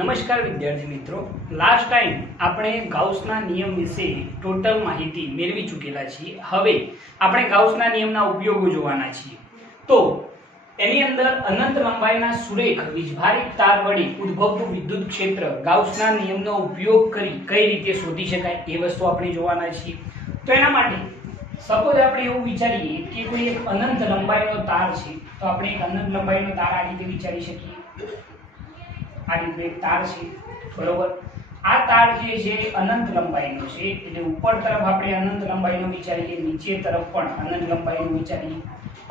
નમસ્કાર વિદ્યાર્થી મિત્રો, લાસ્ટ ટાઈમ આપણે ગાઉસના નિયમ વિશે ટોટલ માહિતી મેળવી ચૂકેલા છીએ. હવે આપણે ગાઉસના નિયમના ઉપયોગો જોવાના છીએ. તો એની અંદર અનંત લંબાઈના સુરેખ વીજભારિત તાર વડે ઉદ્ભવતું વિદ્યુત ક્ષેત્ર ગાઉસના નિયમનો ઉપયોગ કરી કઈ રીતે શોધી શકાય એ વસ્તુ આપણે જોવાના છીએ. તો એના માટે સપોઝ આપણે એવું વિચારીએ કે કોઈ એક અનંત લંબાઈનો તાર છે, તો આપણે એક અનંત લંબાઈનો તાર આ રીતે વિચારી શકીએ. આ રીતે એક તાર છે, બરોબર. આ તાર જે છે અનંત લંબાઈનો છે, એટલે ઉપર તરફ આપણે અનંત લંબાઈનો વિચારીએ, નીચે તરફ પણ અનંત લંબાઈનો વિચારીએ,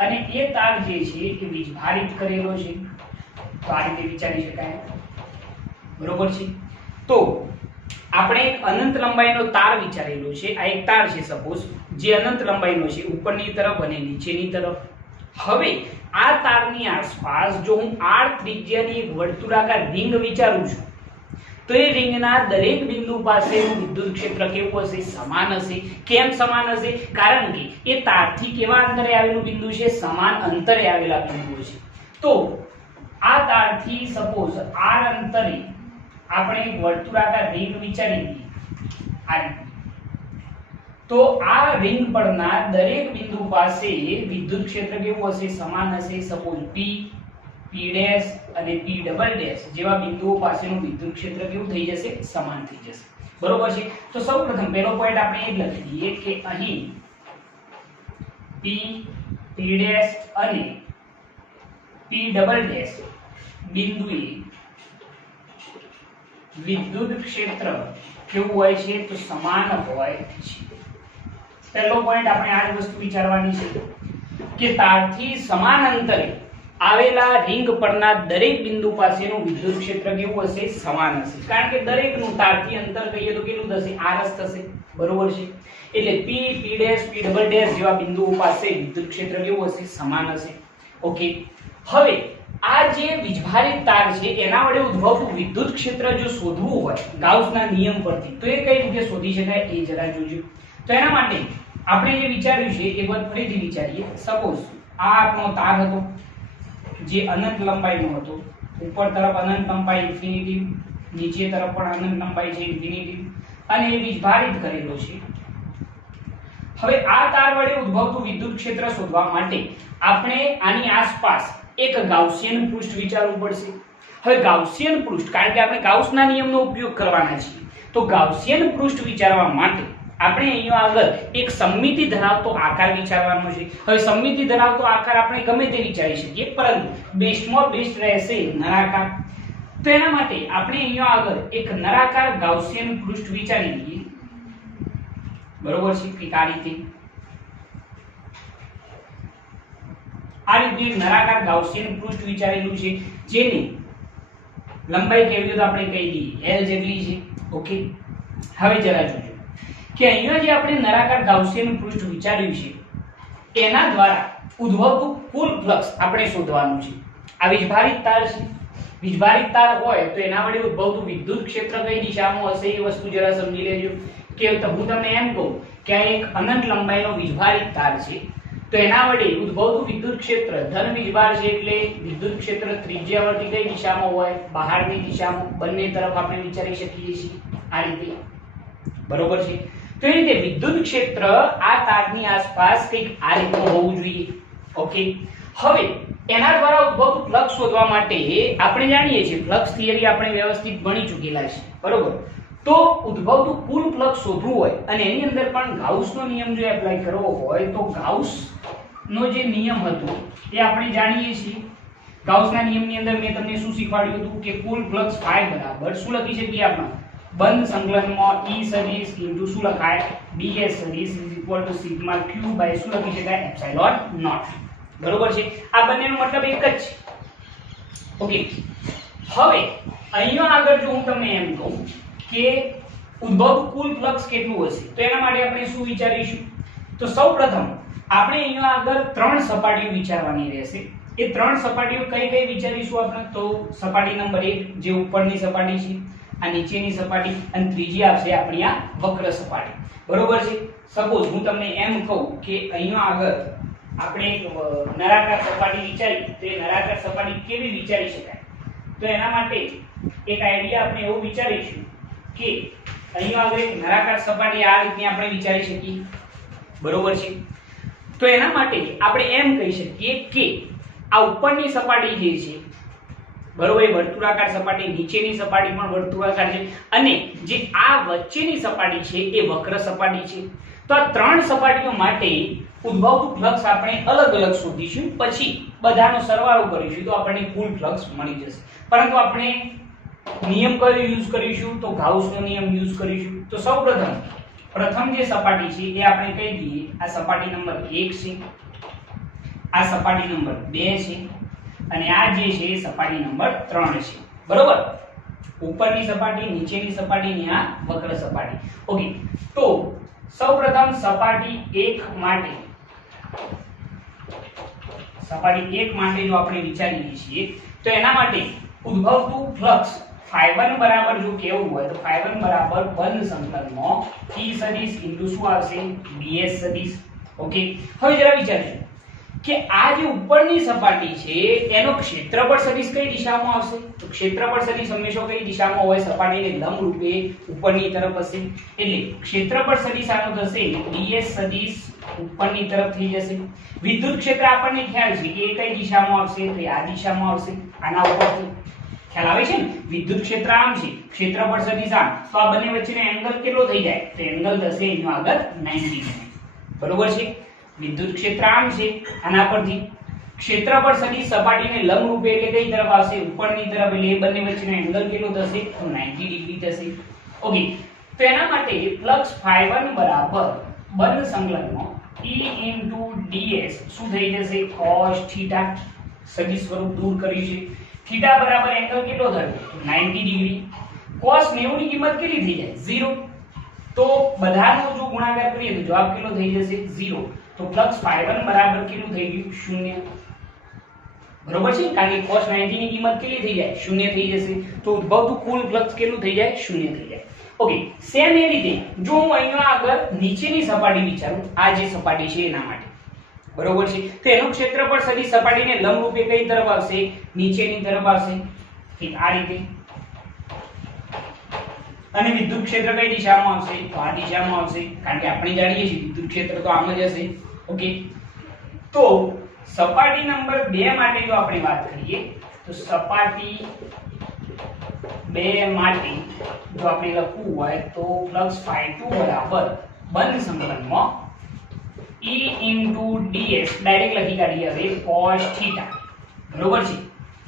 અને એ તાર જે છે એ વીજભારિત કરેલો છે, તો આ રીતે વિચારી શકાય, બરોબર છે. તો આપણે એક અનંત લંબાઈનો તાર વિચારેલો છે. આ એક તાર છે સપોઝ, જે અનંત લંબાઈનો છે, ઉપરની તરફ અને નીચેની તરફ. હવે આ તારની આસપાસ જો હું r ત્રિજ્યાની એક વર્તુળાકાર રિંગ વિચારું છું, તો એ રિંગના દરેક બિંદુ પાસેનું વિદ્યુત ક્ષેત્ર કેવું હશે? સમાન હશે. કેમ સમાન હશે? કારણ કે એ તારથી કેવા અંતરે આવેલું બિંદુ છે? સમાન અંતરે આવેલા બિંદુઓ છે. તો આ તારથી સપોઝ r અંતરે આપણે એક વર્તુળાકાર રિંગ વિચારી લઈએ આ રીતે. તો આ રિંગ પરના દરેક બિંદુ પાસે વિદ્યુત ક્ષેત્ર કેવું હશે? સમાન હશે. સપોઝ P, P' અને P' જેવા બિંદુઓ પાસેનું વિદ્યુત ક્ષેત્ર કેવું થઈ જશે? સમાન થઈ જશે, બરોબર છે. તો સૌપ્રથમ પહેલો પોઈન્ટ આપણે એ લખી દઈએ કે અહીં P, P' અને P' બિંદુએ વિદ્યુત ક્ષેત્ર કેવું હોય છે? તો સમાન હોય છે. પહેલો પોઈન્ટ આપણે આ જ વસ્તુ વિચારવાની છે કે તારથી સમાન અંતરે આવેલા રિંગ પરના દરેક બિંદુ પાસેનું વિદ્યુત ક્ષેત્ર કેવું હશે? સમાન હશે. કારણ કે દરેકનું તારથી અંતર કહીએ તો કેટલું થશે? r થશે, બરોબર છે. એટલે P, P', P' જેવા બિંદુઓ પાસે વિદ્યુત ક્ષેત્ર કેવું હશે? સમાન હશે. ઓકે. હવે આ જે વીજભારિત તાર છે એના વડે ઉદ્ભવતું વિદ્યુત ક્ષેત્ર જો શોધવું હોય ગાઉસના નિયમ પરથી, તો એ કઈ રીતે શોધી શકાય એ જરા જોજો. તો એના માટે આપણે જે વિચાર્યું છે એ વાત ફરીથી વિચારીએ. સપોઝ આ આપણો તાર હતો જે અનંત લંબાઈનો હતો. ઉપર તરફ અનંત લંબાઈ ઇન્ફિનિટી, નીચે તરફ પણ અનંત લંબાઈ છે ઇન્ફિનિટી, અને એ વીજભારિત કરેલો છે. હવે આ તાર વડે ઉદ્ભવતું વિદ્યુત ક્ષેત્ર શોધવા માટે આપણે આની આસપાસ એક ગાઉસિયન પૃષ્ઠ વિચારવું પડશે. હવે ગાઉસિયન પૃષ્ઠ, કારણ કે આપણે ગાઉસના નિયમનો ઉપયોગ કરવાના છીએ, તો ગાઉસિયન પૃષ્ઠ વિચારવા માટે આપણે અહીંયા આગળ એક સમમિતિ ધરાવતો આકાર વિચારવાનો છે. હવે સમમિતિ ધરાવતો આકાર આપણે ગમે તે વિચારી શકીએ, પરંતુ બેસ્ટમાં બેસ્ટ રહેશે નળાકાર. તો એના માટે આપણે અહીંયા આગળ એક નળાકાર ગાઉસિયન પૃષ્ઠ વિચારી લઈએ, બરોબર છે. કે આ રીતે નળાકાર ગાઉસિયન પૃષ્ઠ વિચારેલું છે, જેની લંબાઈ કેવી તો આપણે કહી દઈએ L જેટલી છે. ઓકે. હવે જરા જોજો કે અહીંયા જે આપણે નળાકાર ગાઉસિયન પૃષ્ઠ વિચાર્યું છે એના દ્વારા ઉદ્ભવતું કુલ ફ્લક્સ આપણે શોધવાનું છે. આ વીજભારિત તાર છે. વીજભારિત તાર હોય તો એના વડે ઉદ્ભવતું વિદ્યુત ક્ષેત્ર કઈ દિશામાં હશે એ વસ્તુ જરા સમજી લેજો. કે હું તમને એમ કહું કે આ એક અનંત લંબાઈનો વીજભારિત તાર છે, તો એના વડે ઉદ્ભવતું વિદ્યુત ક્ષેત્ર ધન વીજભાર છે, એટલે વિદ્યુત ક્ષેત્ર ત્રિજ્યાવર્તી કઈ દિશામાં હોય? બહારની દિશામાં. બંને તરફ આપણે વિચારી શકીએ છીએ આ રીતે, બરોબર છે. તો એ રીતે વિદ્યુત ક્ષેત્ર આ તારની આસપાસ કંઈક આ રીતનું હોવું જોઈએ. ઓકે. હવે એના દ્વારા ઉદ્ભવતું ફ્લક્સ શોધવા માટે આપણે જાણીએ છીએ ફ્લક્સ થિયરી આપણે વ્યવસ્થિત ભણી ચૂકેલા છે, બરોબર. તો ઉદ્ભવતું કુલ ફ્લક્સ શોધવું હોય અને એની અંદર પણ ગાઉસનો નિયમ જો એપ્લાય કરવો હોય, તો ગાઉસનો જે નિયમ હતો એ આપણે જાણીએ છીએ. ગાઉસના નિયમની અંદર મેં તમને શું શીખવાડ્યું હતું કે કુલ ફ્લક્સ phi બરાબર શું લખી શકીએ આપણે? બંધ સંકલનમાં E સદિશ ઇન્ટુ શું લખાય? ds સદિશ is equal to sigma q by શું લખી શકાય? એપ્સિલોન નોટ, બરોબર છે. આ બંનેનો મતલબ એક જ છે. ઓકે. હવે અહીંયા આગળ જો હું તમને એમ કહું કે ઉદ્ભવતું કુલ ફ્લક્સ કેટલું હશે, તો એના માટે આપણે શું વિચારીશું? તો સૌપ્રથમ આપણે અહીંયા આગળ ત્રણ સપાટીઓ વિચારવાની રહેશે. એ ત્રણ સપાટીઓ કઈ કઈ વિચારીશું આપણે? તો સપાટી નંબર 1 જે ઉપરની સપાટી છે, આ નીચેની સપાટી, અને ત્રીજી આવશે આપણી આ વક્ર સપાટી, બરોબર છે. સપોઝ હું તમને એમ કહું કે અહીંયા આગળ આપણે એક નળાકાર સપાટી વિચારી, તો એ નળાકાર સપાટી કેવી વિચારી શકાય? તો એના માટે એક આઈડિયા આપણે એવો વિચારીશું કે અહીંયા આગળ એક નળાકાર સપાટી આ રીતની આપણે વિચારી શકીએ, બરોબર છે? તો એના માટે આપણે એમ કહી શકીએ કે આ ઉપરની સપાટી જે છે, બરોબર, એ વર્તુળાકાર સપાટી, નીચેની સપાટી પણ વર્તુળાકાર છે, અને જે આ વચ્ચેની સપાટી છે એ વક્ર સપાટી છે. તો આ ત્રણ સપાટીઓ માટે ઉદ્ભવતું ફ્લક્સ આપણે અલગ અલગ શોધીશું, પછી બધાનો સરવાળો કરીશું તો આપણને કુલ ફ્લક્સ મળી જશે. પરંતુ આપણે નિયમ કયો યુઝ કરીશું? તો ગાઉસનો નિયમ યુઝ કરીશું. તો પ્રથમ જે સપાટી છે એ આપણે કહી દઈએ આ સપાટી નંબર 1 છે, આ સપાટી નંબર 2 છે, અને આ જે છે એ સપાટી નંબર 3 છે, બરોબર? ઉપરની સપાટી, નીચેની સપાટી ને આ વક્ર સપાટી. ઓકે, તો સૌપ્રથમ સપાટી 1 માટે જો આપણે વિચારીએ છીએ તો એના માટે ઉદ્ભવતું ફ્લક્સ ∅1 બરાબર જો કેવું હોય તો ∅1 બરાબર બંધ સંકલનમાં E સદિશ ઇન્ટુ શું આવશે? ds સદિશ. ઓકે, હવે જરા વિચારજો કે આ જે ઉપરની સપાટી છે એનો ક્ષેત્રફળ સદિશ કઈ દિશામાં આવશે? તો ક્ષેત્રફળ સદિશ હંમેશા કઈ દિશામાં હોય? સપાટીને લંબ રૂપે ઉપરની તરફ હશે. એટલે ક્ષેત્રફળ સદિશ આનો થશે ds સદિશ ઉપરની તરફ થઈ જશે. વિદ્યુત ક્ષેત્ર આપણને ખ્યાલ છે કે એ કઈ દિશામાં આવશે? તો આ દિશામાં આવશે, આના ઉપરથી. ખ્યાલ આવે છે ને? વિદ્યુત ક્ષેત્ર આમ છે, ક્ષેત્રફળ સદિશ આમ, તો આ બંને વચ્ચેનો એંગલ કેટલો થઈ જાય? તો એંગલ થશે એનો આગળ 90 ડિગ્રી, બરોબર છે? વિદ્યુત ક્ષેત્ર આમ છે, આના પરથી ક્ષેત્રફળ સદિશ સપાટીને લંબ રૂપે એટલે કઈ તરફ આવશે? ઉપરની તરફ. એટલે એ બંને વચ્ચેનો એંગલ કેટલો થશે? તો 90 ડિગ્રી થશે. ઓકે, તો એના માટે ફ્લક્સ ∅1 બરાબર બંધ સંકલનમાં E ds શું થઈ જશે? cos θ. સદિશ સ્વરૂપ દૂર કર્યું છે. થીટા બરાબર એંગલ કેટલો થયો? 90 ડિગ્રી. cos 90 ની કિંમત કેટલી થઈ જાય? 0. તો બધાનો જો ગુણાકાર કરીએ તો જવાબ કેટલો થઈ જશે? 0. તો ફ્લક્સ ∅1 બરાબર કેટલું થઈ ગયું? 0. બરોબર છે? કારણ કે cos 90 ની કિંમત કેટલી થઈ જાય? 0 થઈ જશે. તો ઉદ્ભવતું કુલ ફ્લક્સ કેટલું થઈ જાય? 0 થઈ જાય. ઓકે, સેમ એ રીતે જો હું અહીંયા આગળ નીચેની સપાટી વિચારું, આ જે સપાટી છે એના માટે, બરોબર છે? તો એનું ક્ષેત્રફળ સદિશ સપાટીને લંબ રૂપે કઈ તરફ આવશે? નીચેની તરફ આવશે. ઠીક, આ રીતે. અને વિદ્યુત ક્ષેત્ર કઈ દિશામાં આવશે? તો આ દિશામાં આવશે, કારણ કે આપણે જાણીએ છીએ વિદ્યુત ક્ષેત્ર તો આમ જ હશે. ઓકે, તો સપાટી નંબર 2 માટે જો આપણે વાત કરીએ તો સપાટી 2 માટે જો આપણે લખવું હોય તો ફ્લક્સ ∅2 બરાબર બંધ સંકલનમાં E ds ડાયરેક્ટ લખી કાઢીએ હવે cos θ, બરોબર છે?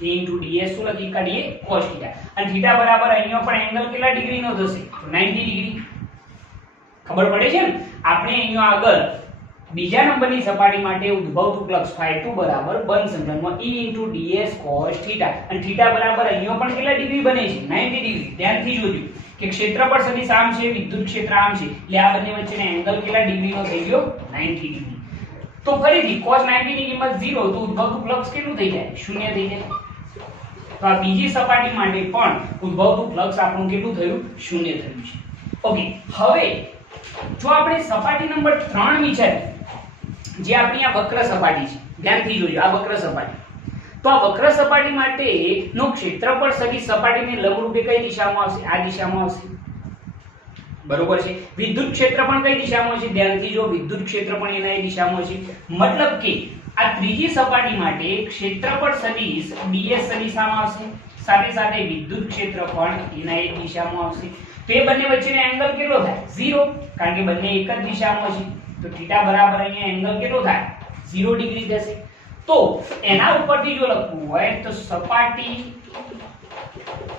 E ds શું લખી કાઢીએ? cos θ. અને θ બરાબર અહીંયા પણ એંગલ કેટલા ડિગ્રીનો થશે? 90 ડિગ્રી. ખબર પડે છે ને? આપણે અહીંયા આગળ બીજા નંબરની સપાટી માટે ઉદ્ભવતું ફ્લક્સ ∅2 બરાબર બંધ સંકલનમાં E ds cos θ, અને θ બરાબર અહીંયા પણ કેટલા ડિગ્રી બને છે? 90 ડિગ્રી. ધ્યાનથી જોજો કે ક્ષેત્રફળ સદિશ આમ છે, વિદ્યુત ક્ષેત્ર આમ છે, એટલે આ બંને વચ્ચેનો એંગલ કેટલા ડિગ્રીનો થઈ ગયો? 90 ડિગ્રી. તો ફરીથી cos 90 ની કિંમત 0, તો ઉદ્ભવતું ફ્લક્સ કેટલું થઈ જાય? 0 થઈ જાય. તો આ બીજી સપાટી માટે પણ ઉદ્ભવતું ફ્લક્સ આપણું કેટલું થયું? 0 થયું છે. ઓકે, હવે જો આપણે સપાટી નંબર 3 વિચારીએ, જે આપણી આ વક્ર સપાટી છે, ધ્યાનથી જોજો આ વક્ર સપાટી. તો આ વક્ર સપાટી માટે નો ક્ષેત્રફળ સદિશ સપાટીને લંબ રૂપે કઈ દિશામાં આવશે? આ દિશામાં આવશે, બરોબર છે? વિદ્યુત ક્ષેત્ર પણ કઈ દિશામાં છે? ધ્યાનથી જો, વિદ્યુત ક્ષેત્ર પણ એના એ દિશામાં છે. મતલબ કે આ ત્રીજી સપાટી માટે ક્ષેત્રફળ સદિશ ds સદિશ આમાં આવશે, સાથે સાથે વિદ્યુત ક્ષેત્ર પણ એના એ દિશામાં આવશે. તો એ બંને વચ્ચેનો એંગલ કેટલો થાય? 0, કારણ કે બંને એક જ દિશામાં છે. તો θ બરાબર અહીંયા એંગલ કેટલો થાય? 0 ડિગ્રી થશે. તો એના ઉપરથી જો લખવું હોય તો સપાટી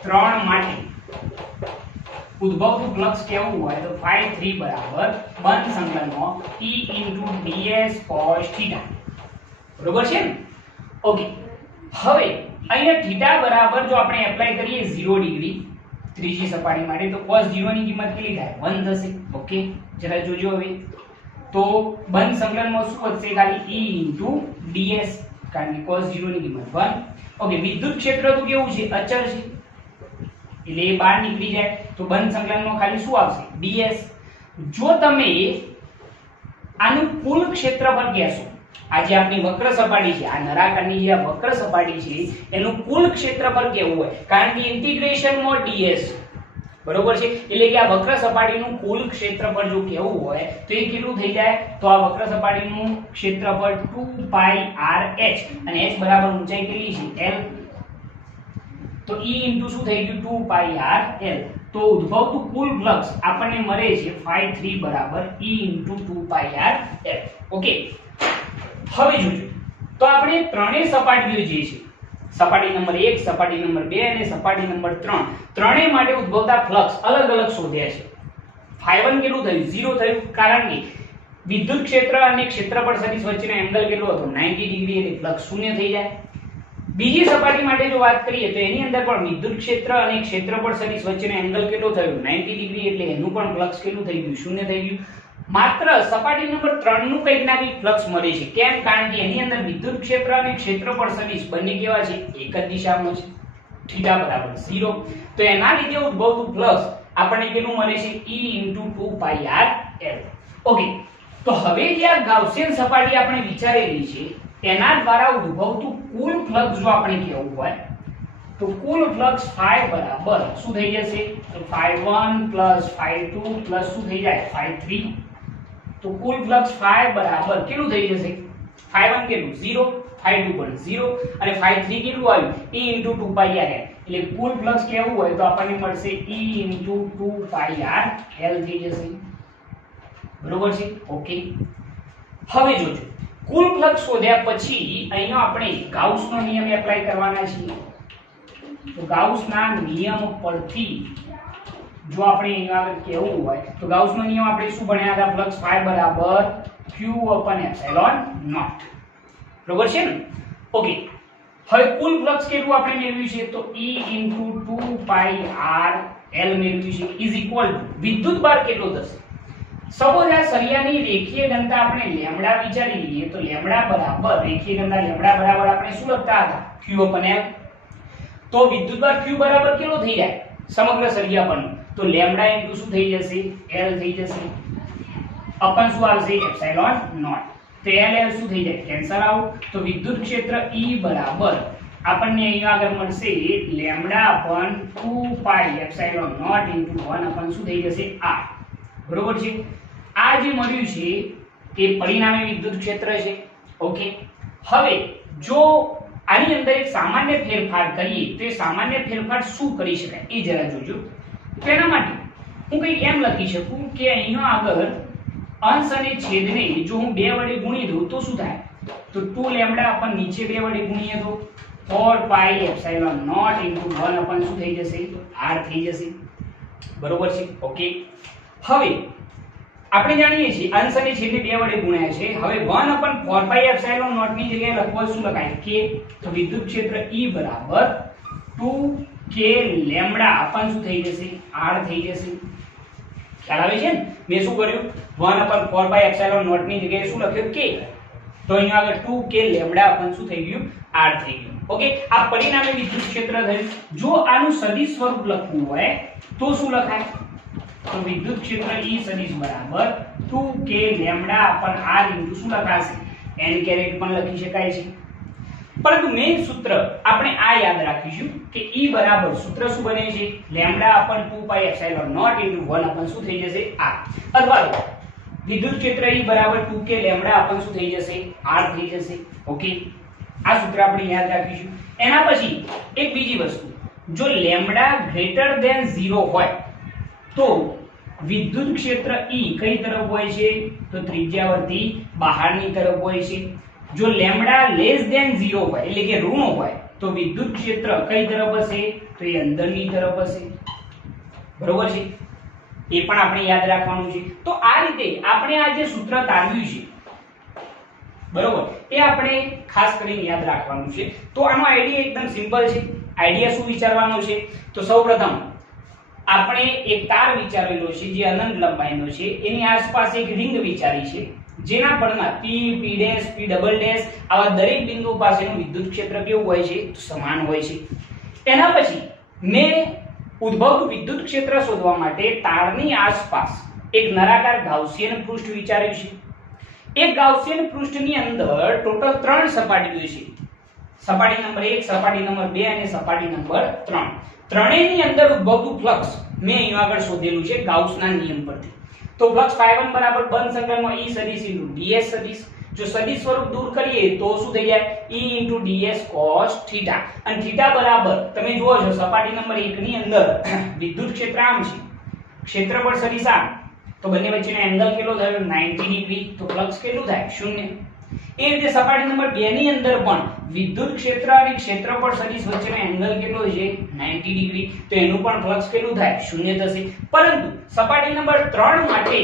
3 માટે ઉદ્ભવતું ફ્લક્સ કેવું હોય તો ∅3 બરાબર બંધ સંકલનમાં E ds cos θ, બરોબર છે ને? ઓકે, હવે અહીંયા θ બરાબર જો આપણે એપ્લાય કરીએ 0 ડિગ્રી ત્રીજી સપાટી માટે, તો cos 0 ની કિંમત કેટલી થાય? 1 થશે. ઓકે, જરા જોજો હવે. તો બંધ સંકલનમાં શું વધશે? ખાલી E ds, કારણ કે cos 0 ની કિંમત 1. ઓકે, વિદ્યુત ક્ષેત્ર તો કેવું છે? અચળ છે, એટલે એ બહાર નીકળી જાય. તો બંધ સંકલનમાં ખાલી શું આવશે? ds. જો તમે આનું કુલ ક્ષેત્રફળ કહેશો, આ જે આપણી વક્ર સપાટી છે, આ નળાકારની જે આ વક્ર સપાટી છે એનું કુલ ક્ષેત્રફળ કેવું હોય, કારણ કે ઇન્ટિગ્રેશનમાં ds, બરોબર છે, એટલે કે આ વક્ર સપાટીનું કુલ ક્ષેત્રફળ જો કેવું હોય તો એ કેટલું થઈ જાય, તો આ વક્ર સપાટીનું ક્ષેત્રફળ 2πrh, અને h બરાબર ઊંચાઈ કેટલી છે l, તો e ઇન્ટુ શું થઈ ગયું 2πrl, તો ઉદ્ભવતું કુલ ફ્લક્સ આપણને મળે છે phi3 બરાબર e ઇન્ટુ 2πrl. ઓકે, હવે જોજો તો આપણે ત્રણેય સપાટીઓ જે છે, સપાટી નંબર 1, સપાટી નંબર 2 અને સપાટી નંબર 3, ત્રણેય માટે ઉદ્ભવતા ફ્લક્સ અલગ અલગ શોધ્યા છે. phi1 કેટલું થયું 0 થયું, કારણ કે વિદ્યુત ક્ષેત્ર અને ક્ષેત્રફળ સદિશ વચ્ચેનો એંગલ કેટલો હતો 90 ડિગ્રી, એટલે ફ્લક્સ શૂન્ય થઈ જાય. બીજી સપાટી માટે જો વાત કરીએ તો એની અંદર પણ વિદ્યુત ક્ષેત્ર અને ક્ષેત્રફળ સદિશ વચ્ચેનો એંગલ કેટલો થયો 90 ડિગ્રી, એટલે એનું પણ ફ્લક્સ કેટલું થઈ ગયું શૂન્ય થઈ ગયું. માત્ર સપાટી નંબર 3 નું કંઈક ના કંઈક ફ્લક્સ મળે છે, કેમ, કારણ કે એની અંદર વિદ્યુત ક્ષેત્ર અને ક્ષેત્રફળ સદિશ બંને કેવા છે, એક જ દિશામાં છે, θ બરાબર 0, તો એના લીધે ઉદ્ભવતું ફ્લક્સ આપણને કેટલું મળે છે e * 2πrl. ઓકે, તો હવે જે આ ગાઉસિયન સપાટી આપણે વિચારેલી છે એના દ્વારા ઉદ્ભવતું કુલ ફ્લક્સ જો આપણે કેવું હોય તો કુલ ફ્લક્સ phi બરાબર શું થઈ જશે, તો phi1 phi2 શું થઈ જાય phi3, તો કુલ ફ્લક્સ phi બરાબર કેટલું થઈ જશે, phi1 કેટલું 0, phi2 પણ 0 અને phi3 કેટલું આવ્યું e * 2πrl, એટલે કુલ ફ્લક્સ કેવું હોય તો આપણને મળશે e * 2πrl થઈ જશે, બરોબર છે. ઓકે, હવે જોજો કુલ ફ્લક્સ શોધ્યા પછી અહીંયા આપણે ગાઉસનો નિયમ એપ્લાય કરવાના છીએ. તો ગાઉસના નિયમ પરથી જો આપણે અહીંયા આગળ કેવું હોય તો ગાઉસનો નિયમ આપણે શું ભણ્યા હતા, ફ્લક્સ phi બરાબર q/ε0, બરોબર છે ને. ઓકે, હવે કુલ ફ્લક્સ કેટલું આપણે મેળવ્યું છે, તો e * 2πrl મેળવ્યું છે, ઇઝ ઇક્વલ ટુ વિદ્યુત ભાર કેટલો થશે. સપોઝ આ સળિયાની રેખીય ઘનતા આપણે લેમ્બડા વિચારી લઈએ, તો લેમ્બડા બરાબર રેખીય ઘનતા લેમ્બડા બરાબર આપણે શું લખતા હતા q/l, તો વિદ્યુતભાર q બરાબર કેટલો થઈ જાય સમગ્ર સળિયા પરનો, તો લેમ્બડા ઇન્ટુ શું થઈ જશે l થઈ જશે, અપન શું આવશે ε0, તો l શું થઈ જાય કેન્સલ આઉટ, તો વિદ્યુત ક્ષેત્ર E બરાબર આપણને અહીંયા આગળ મળશે λ/2πε0 ઇન્ટુ 1 અપન શું થઈ જશે r, બરોબર છે. આ જે મળ્યું છે એ પરિણામી વિદ્યુત ક્ષેત્ર છે. ઓકે, હવે જો આની અંદર એક સામાન્ય ફેરફાર કરીએ તો એ સામાન્ય ફેરફાર શું કરી શકાય એ જરા જોજો. તેના માટે હું કંઈક એમ લખી શકું કે અહીંયા આગળ અંશ અને છેદને જો હું 2 વડે ગુણી દઉં તો શું થાય, તો 2λ अपन નીચે 2 વડે ગુણીએ તો 4πε0 ઇન્ટુ 1 अपन શું થઈ જશે r થઈ જશે, બરોબર છે. ઓકે, હવે આપણે જાણીએ છીએ અંશ અને છેદને 2 વડે ગુણ્યા છે. હવે 1/4πε0 ની જગ્યાએ લખવા શું લખાય k, તો વિદ્યુત ક્ષેત્ર E બરાબર 2k લેમ્બડા अपन શું થઈ જશે r થઈ જશે. ખ્યાલ આવે છે ને, મેં શું કર્યું 1/4πε0 ની જગ્યાએ શું લખ્યું k, તો અહીંયા આગળ 2k લેમ્બડા अपन શું થઈ ગયું r થઈ ગયું. ઓકે, આ પરિણામી વિદ્યુત ક્ષેત્ર થયું. જો આનું સદિશ સ્વરૂપ લખવું હોય તો શું લખાય, તો વિદ્યુત ક્ષેત્ર E સદિશ બરાબર 2k લેમ્બડા अपन r ઇન્ટુ શું લખાશે n કેરેટ પણ લખી શકાય છે. પરંતુ મેઈન સૂત્ર આપણે આ યાદ રાખીશું કે E બરાબર સૂત્ર શું બને છે લેમ્બડા अपन 2πε0 ઇન્ટુ 1 अपन શું થઈ જશે r, અથવા વિદ્યુત ક્ષેત્ર E બરાબર 2k લેમ્બડા अपन શું થઈ જશે r થઈ જશે. ઓકે, આ સૂત્ર આપણે યાદ રાખીશું. એના પછી એક બીજી વસ્તુ, જો લેમ્બડા ગ્રેટર ધેન 0 હોય તો વિદ્યુત ક્ષેત્ર E કઈ તરફ હોય છે, તો ત્રિજ્યાવર્તી બહારની તરફ હોય છે. જો લેમ્બડા લેસ ધેન 0 હોય એટલે કે ઋણ હોય તો વિદ્યુત ક્ષેત્ર કઈ તરફ હશે, તો એ અંદરની તરફ હશે, બરોબર છે. એ પણ આપણે યાદ રાખવાનું છે. તો આ રીતે આપણે આ જે સૂત્ર તારવ્યું છે, બરોબર, એ આપણે ખાસ કરીને યાદ રાખવાનું છે. તો આનો આઈડિયા એકદમ સિમ્પલ છે. આઈડિયા શું વિચારવાનો છે, તો સૌપ્રથમ આપણે એક તાર વિચારેલો છે જે અનંત લંબાઈનો છે, એની આસપાસ એક રિંગ વિચારી છે જેના પરમાં p p' p double dash આવા દરેક બિંદુ પાસેનું વિદ્યુત ક્ષેત્ર કેવું હોય છે, સમાન હોય છે. તેના પછી મેં ઉદ્ભવતું વિદ્યુત ક્ષેત્ર શોધવા માટે તારની આસપાસ એક નળાકાર ગાઉસિયન પૃષ્ઠ વિચાર્યું છે. એક ગાઉસિયન પૃષ્ઠની અંદર ટોટલ 3 સપાટીઓ છે. સપાટી નંબર 1, સપાટી નંબર 2 અને સપાટી નંબર 3. ત્રણેયની અંદર ઉદ્ભવતું ફ્લક્સ મેં અહીં આગળ શોધેલું છે ગાઉસના નિયમ પરથી. તો ફ્લક્સ ϕ1 બરાબર બંધ સંકલનમાં E સદિશ ds સદિશ. જો સદિશ સ્વરૂપ દૂર કરીએ તો શું થઈ જાય? E ds cos θ. અને θ બરાબર તમે જુઓ છો સપાટી નંબર 1 ની અંદર વિદ્યુત ક્ષેત્ર આમ છે, ક્ષેત્રફળ સદિશ આમ, તો બંને વચ્ચેનો એંગલ કેટલો થયો? 90 ડિગ્રી. તો ફ્લક્સ કેટલું થાય? 0. એ રીતે સપાટી નંબર 2 ની અંદર પણ વિદ્યુત ક્ષેત્ર અને ક્ષેત્રફળ સદિશ વચ્ચેનો એંગલ કેટલો છે? 90 ડિગ્રી. તો એનું પણ ફ્લક્સ કેટલું થાય? 0 થશે. પરંતુ સપાટી નંબર 3 માટે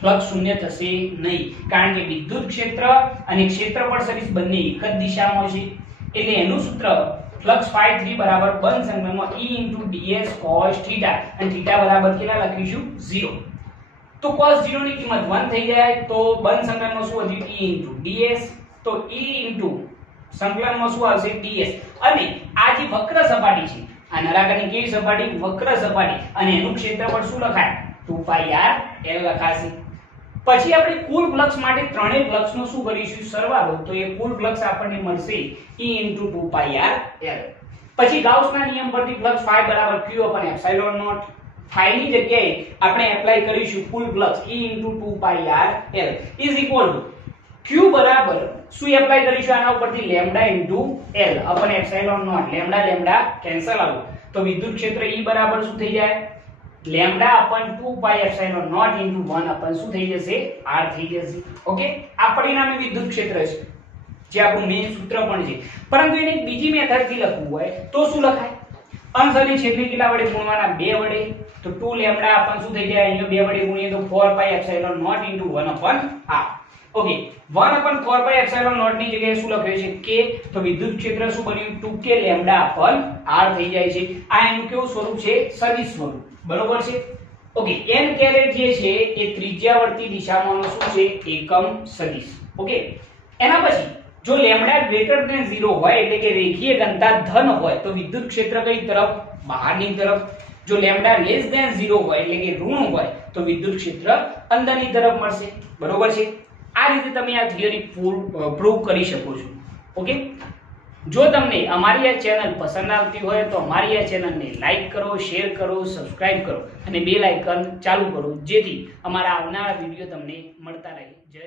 ફ્લક્સ 0 થશે નહીં, કારણ કે વિદ્યુત ક્ષેત્ર અને ક્ષેત્રફળ સદિશ બંને એક જ દિશામાં છે. એટલે એનું સૂત્ર ફ્લક્સ ϕ3 બરાબર બંધ સંકલનમાં E ds cos θ, અને θ બરાબર કેટલા લખીશું? 0. તો cos 0 ની કિંમત 1 થઈ જાય, તો બંધ સંકલનમાં શું વધ્યું? E ds. તો E સંકલનમાં શું આવશે? ds. અને આ જે વક્ર સપાટી છે, આ નળાકારની કેવી સપાટી? વક્ર સપાટી, અને એનું ક્ષેત્રફળ શું લખાય? 2πr l લખાશે. પછી આપણે કુલ ફ્લક્સ માટે ત્રણેય ફ્લક્સનો શું કરીશું? સરવાળો. તો એ કુલ ફ્લક્સ આપણને મળશે E 2πr l. પછી ગાઉસના નિયમ પરથી ફ્લક્સ ϕ બરાબર q/ε0. ϕ ની જગ્યાએ આપણે એપ્લાય કરીશું કુલ flux E 2πr l is equal to q બરાબર શું એપ્લાય કરીશું આના ઉપરથી? λ/l/ε0. Lambda cancel out. તો વિદ્યુત ક્ષેત્ર E બરાબર શું થઈ જાય? λ/2πε0 1 શું થઈ જશે? r થઈ જશે. ઓકે, આ પરિણામી વિદ્યુત ક્ષેત્ર છે, જે આપણું મેઈન સૂત્ર પણ છે. પરંતુ એને બીજી મેથડ થી લખવું હોય તો શું લખાય? અંશ અને છેદને કેટલા વડે ગુણવાના? 2 વડે. તો 2λ શું થઈ જાય? અહીંયા 2 વડે ગુણીએ તો 4πε0 1/r. ઓકે, 1/4πε0 ની જગ્યાએ શું લખ્યું છે? k. તો વિદ્યુત ક્ષેત્ર શું બન્યું? 2k λ/r થઈ જાય છે. આ એનું કેવું સ્વરૂપ છે? સદિશ સ્વરૂપ. બરોબર છે. ઓકે, n કેરેટ જે છે એ ત્રિજ્યાવર્તી દિશામાંનો શું છે? એકમ સદિશ. ઓકે, એના પછી જો λ 0 હોય એટલે કે રેખીય ઘનતા ધન હોય તો વિદ્યુત ક્ષેત્ર કઈ તરફ? બહારની તરફ. જો λ 0 હોય એટલે કે ઋણ હોય તો વિદ્યુત ક્ષેત્ર અંદરની તરફ મળશે. બરોબર છે. આ રીતે તમે આ થિયરી પ્રૂવ કરી શકો છો. ઓકે, જો તમને અમારી આ ચેનલ પસંદ આવતી હોય તો અમારી આ ચેનલને લાઈક કરો, શેર કરો, સબસ્ક્રાઇબ કરો અને બેલ આઇકન ચાલુ કરો, જેથી અમારા આવનારા વિડીયો તમને મળતા રહે. જય